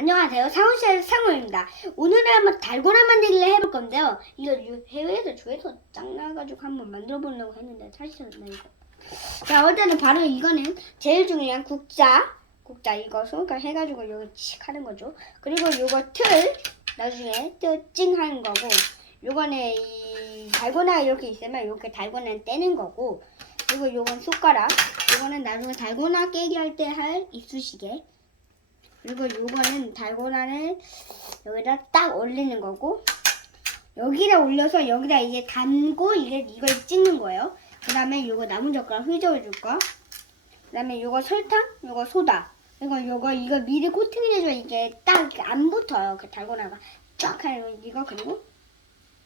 안녕하세요. 상훈씨의 상훈입니다. 오늘은 한번 달고나 만들기를 해볼 건데요. 이거 유- 해외에서 주에서 짱나가지고 한번 만들어 보려고 했는데 사실은 나 이거. 자, 어제는 바로 이거는 제일 중요한 국자. 국자 이거 손가락 해가지고 여기 칙 하는 거죠. 그리고 요거 틀 나중에 뜨찡 하는 거고. 요거는 이 달고나 이렇게 있으면 이렇게 달고나는 떼는 거고. 그리고 요건 숟가락. 요거는 나중에 달고나 깨기 할 때할 이쑤시개. 그리고 요거는 달고나를 여기다 딱 올리는 거고 여기다 올려서 여기다 이제 담고 이게 이걸 찍는 거예요. 그 다음에 요거 나무 젓가락 휘저어 줄 거. 그 다음에 요거 설탕, 요거 소다. 그리고 요거 이거 미리 코팅을 해줘 이게 딱 안 붙어요. 그 달고나가 쫙 하는 이거 그리고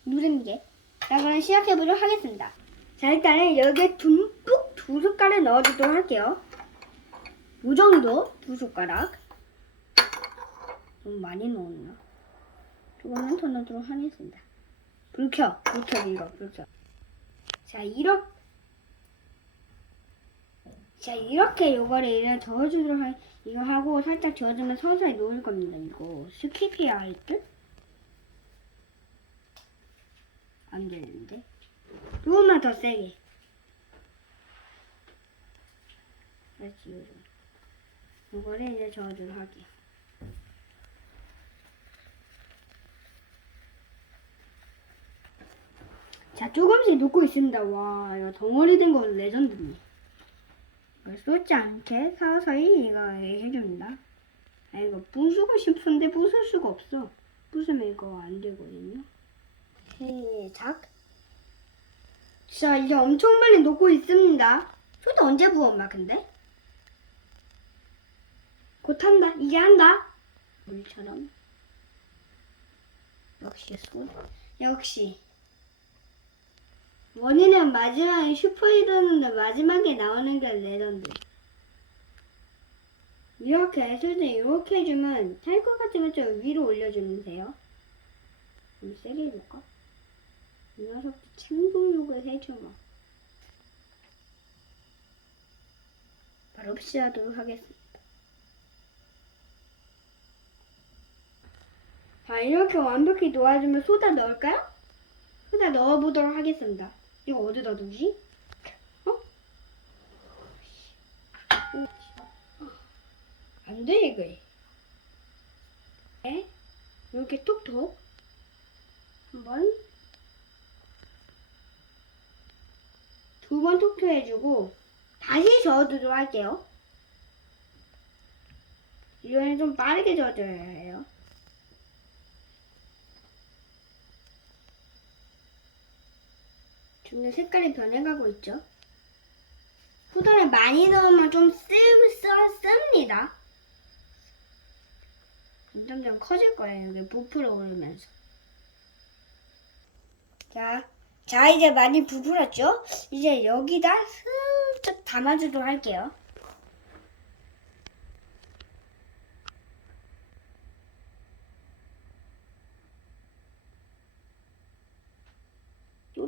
누른 게. 자 그럼 시작해 보도록 하겠습니다. 자 일단은 여기에 듬뿍 두 숟가락 넣어주도록 할게요. 이 정도 두 숟가락. 너무 많이 넣었나? 조금만 더 넣도록 하겠습니다. 불 켜, 불 켜, 이거, 불 켜. 자, 이렇게. 자, 이렇게 요거를 이렇게 저어주도록 할, 이거 하고 살짝 저어주면 서서히 녹을 겁니다, 이거. 스키피야 할 듯? 안 되는데. 조금만 더 세게. 그렇지, 요즘. 요거를 이제 저어주도록 할게요. 자, 조금씩 녹고 있습니다. 와, 이거 덩어리 된 거 레전드네. 이걸 쏟지 않게 서서히 이거 해줍니다. 아, 이거 부수고 싶은데 부술 수가 없어. 부수면 이거 안 되거든요. 시작. 자, 이제 엄청 빨리 녹고 있습니다. 소다 언제 부어, 엄마, 근데? 곧 한다. 이제 한다. 물처럼. 역시 소 역시. 원인은 마지막에 슈퍼히어로인데 마지막에 나오는 게 레전드. 이렇게 때 이렇게 해주면 탈 것 같으면 좀 위로 올려주면 돼요. 좀 세게 해줄까? 이 녀석도 창동욕을 해주마. 바로 시작하도록 하겠습니다. 자, 이렇게 완벽히 놓아주면 소다 넣을까요? 소다 넣어보도록 하겠습니다. 이거 어디다 두지? 어? 안 돼, 이거. 네? 이렇게 톡톡. 한 번. 두 번 톡톡 해주고, 다시 저어두도록 할게요. 이번엔 좀 빠르게 저어줘야 해요. 점점 색깔이 변해가고 있죠. 소다를 많이 넣으면 좀 쓰, 쓰, 씁니다. 점점 커질 거예요. 이게 부풀어 오르면서. 자, 자 이제 많이 부풀었죠? 이제 여기다 슬쩍 담아주도록 할게요.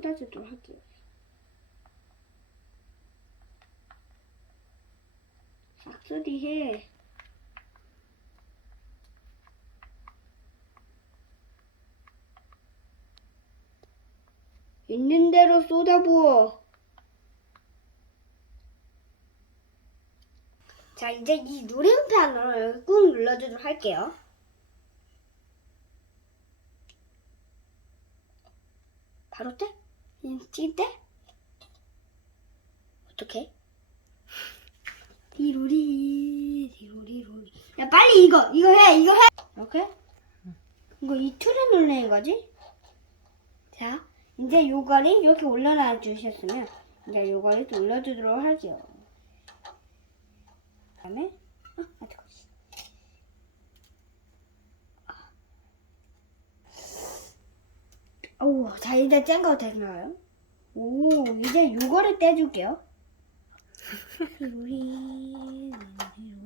쏟아주도록 할게요. 싹소리 해. 있는 대로 쏟아부어. 자, 이제 이 누림판을 꾹 눌러주도록 할게요. 바로 때? 때? 어떻게? 디로리 디로리로리. 야 빨리 이거 이거 해 이거 해. 이렇게? 이거 이 틀에 눌리는 거지? 자 이제 요거를 이렇게 올려놔 주셨으면 이제 요거를 눌러주도록 하죠 그다음에 아, 아 뜨거워. 오, 자 이제 짠 거 되나요? 오, 이제 요거를 떼줄게요. 로리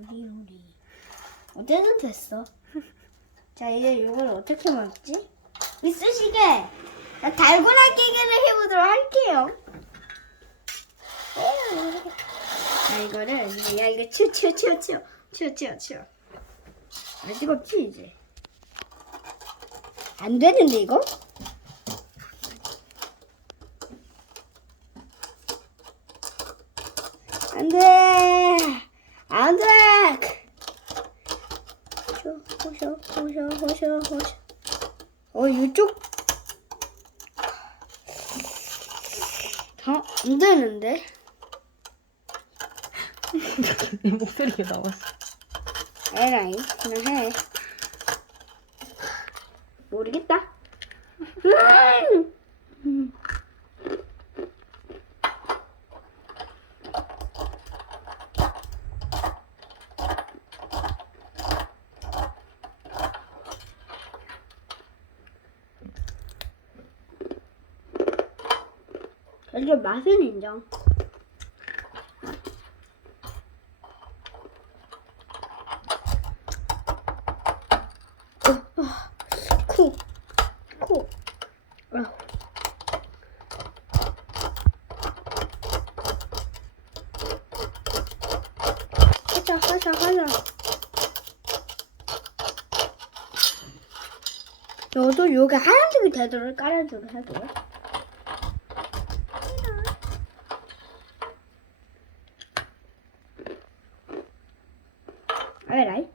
로리 로리 어제는 됐어. 자 이제 요걸 어떻게 먹지? 이쑤시개. 자 달고나 깨기를 해보도록 할게요. 자 이거를 야 이거 치워 치워 치워 치워 치워 치워 치워. 안 찍었지 이제. 안 되는데 이거? 안 돼. 안 돼. 호쇼, 호쇼, 호쇼, 호쇼, 호쇼. 어, 이쪽. 어, 안 되는데. 이 목소리가 나왔어. 에라이, 그냥 해. 모르겠다. 그래도 맛은 인정. 아. 하자, 하자. 너도 요게 하얀색이 되도록 깔아주고 해줘요. 알라이?